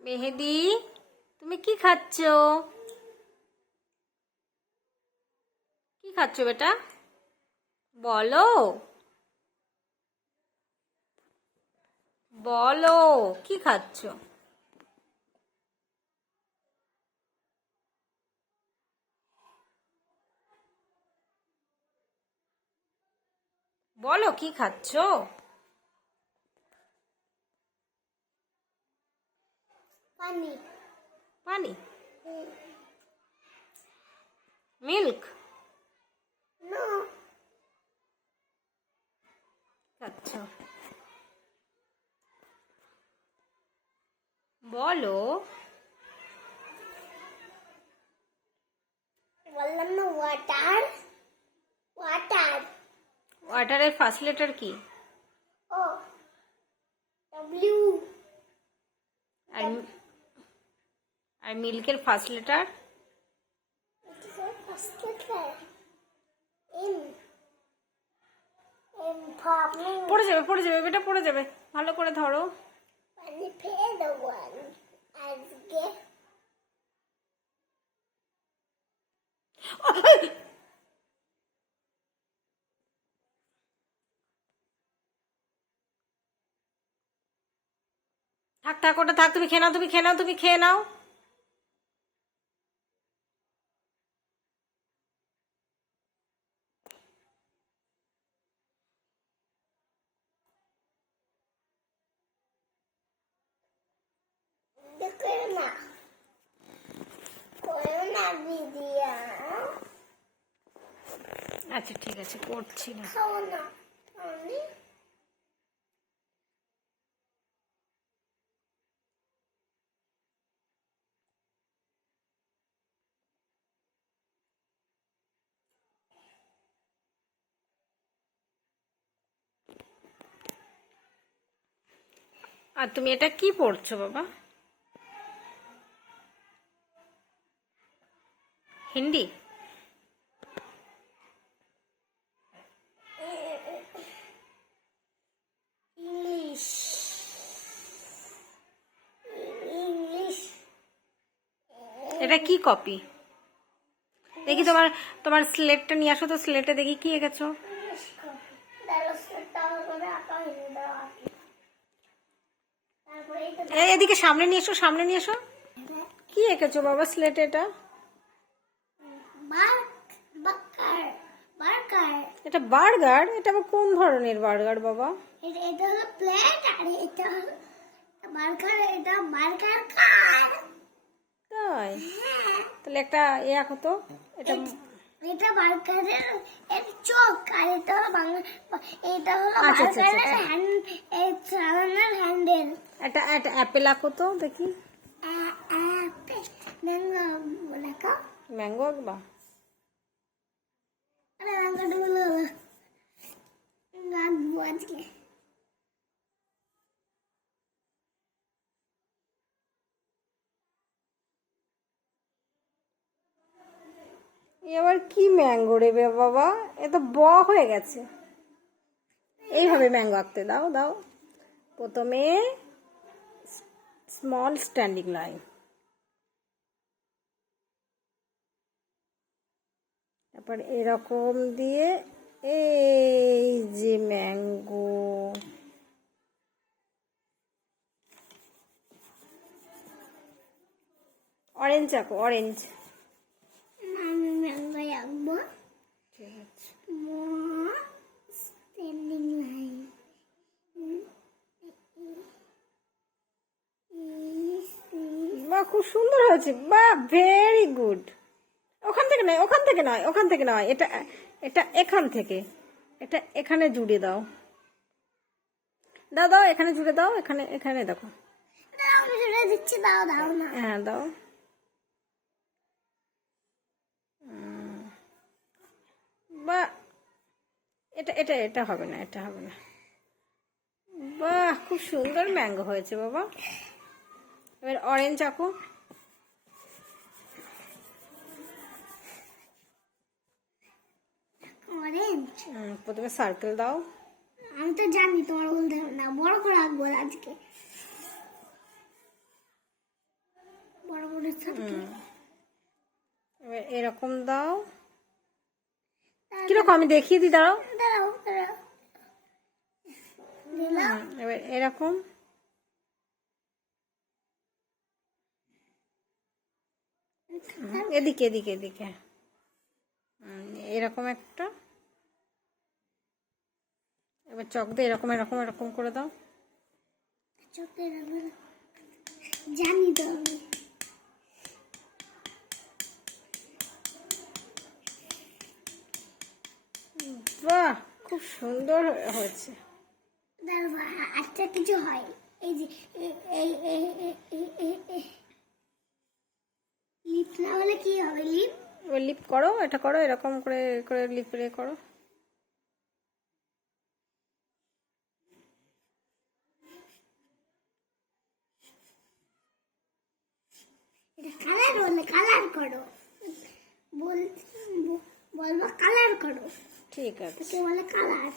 মেহেদি, তুমি কি খাচ্ছ? কি খাচ্ছ বেটা? বলো বলো, কি খাচ্ছ? বলো কি খাচ্ছ? পানি। পানি? Milk no. খাচ্ছ? বলো। বললাম না ওয়াটার। ওয়াটার। ওয়াটারের ফার্স্ট লেটার কি? O W. আর আর মিল্কের first letter? First letter M. M for milk. পড়ে যাবে পড়ে যাবে বেটা, পড়ে যাবে, ভালো করে ধরো। পানি ফেলে দেবো আজকে। থাক থাক, ওটা থাক, তুমি খেয়ে নাও, তুমি খেয়ে নাও, তুমি খেয়ে নাও। করো না, করো না দিদিয়া। আচ্ছা ঠিক আছে, করছি না। খাও না আমি। আর তুমি এটা কি পড়ছো বাবা? হিন্দি? ইংলিশ। ইংলিশ। এটা কি কপি? দেখি তোমার তোমার স্লেটটা নিয়ে আসো তো, স্লেটে দেখি কি এঁকেছো। English copy. দাঁড়াও করে আঁকা হয়নি, দাঁড়াও আঁকি। তারপরে এটা এদিকে সামনে নিয়ে এসো, সামনে নিয়ে এসো। কি এঁকেছো বাবা স্লেটে এটা? বার্গার। বার্গার। এটা বার্গার? এটা আবার কোন ধরনের বার্গার বাবা? এটা হলো প্লেট আর এটা হলো বার্গার। এটা বার্গার কার। তাই? হ্যাঁ। তাহলে একটা এ আঁকো তো। এটা এটা বার্গারের এর চোখ আর এটা হলো এটা হলো আচ্ছা, আচ্ছা, বার্গারের আচ্ছা। হ্যান্ড। এই চালানোর হ্যান্ডেল। একটা একটা অ্যাপেল আঁকো তো দেখি। ম্যাঙ্গো লেখা। ম্যাঙ্গো আঁকবা? আরে ম্যাঙ্গোটা বলো রাখবো আজকে। এবার কি ম্যাঙ্গো রে বাবা? এ তো ব হয়ে গেছে। এইভাবে ম্যাঙ্গো আঁকতে দাও দাও। প্রথমে স্মল স্ট্যান্ডিং লাইন, তারপর এরকম দিয়ে এই যে ম্যাঙ্গো। অরেঞ্জ আঁকো, অরেঞ্জ। আমি ম্যাঙ্গো আঁকবো। ঠিক আছে। Standing line. বাহ, খুব সুন্দর হয়েছে, বাহ, ভেরি গুড। ওখান থেকে নয়, ওখান থেকে নয়, ওখান থেকে নয়, এটা এটা এখান থেকে, এটা এখানে জুড়ে দাও। দাও দাও, এখানে জুড়ে দাও, এখানে এখানে দেখো। আমি সেটা দিচ্ছি, দাও দাও না। হ্যাঁ দাও। বাহ, এটা এটা এটা হবে না, এটা হবে না। বাহ, খুব সুন্দর ম্যাঙ্গো হয়েছে বাবা। এবার অরেঞ্জ আঁকো। অরেঞ্জ। প্রথমে সার্কেল দাও। আমি তো জানি তোমার বলতে হবে না, বড় করে আঁকবো আজকে। কানের সাথে এবার এরকম দাও। কিরকম আমি দেখিয়ে দিই, দাঁড়াও। দাঁড়াও দাঁড়াও দিলাম এবার এরকম এদিকে এদিকে এদিকে এরকম একটা। এবার চক দিয়ে এরকম এরকম এরকম করে দাও। চোখের আমার জানি তো আমি বাহ, খুব সুন্দর হয়েছে। দাঁড়াও আচ্ছা কিছু হয় এই যে লিপ না হলে কি হবে লিপ এবার লিপ করো, এটা করো, এরকম করে করে লিপ করো। এটা কালার বলে কালার করো বলবো কালার করো ঠিক আছে। কে বলে কালার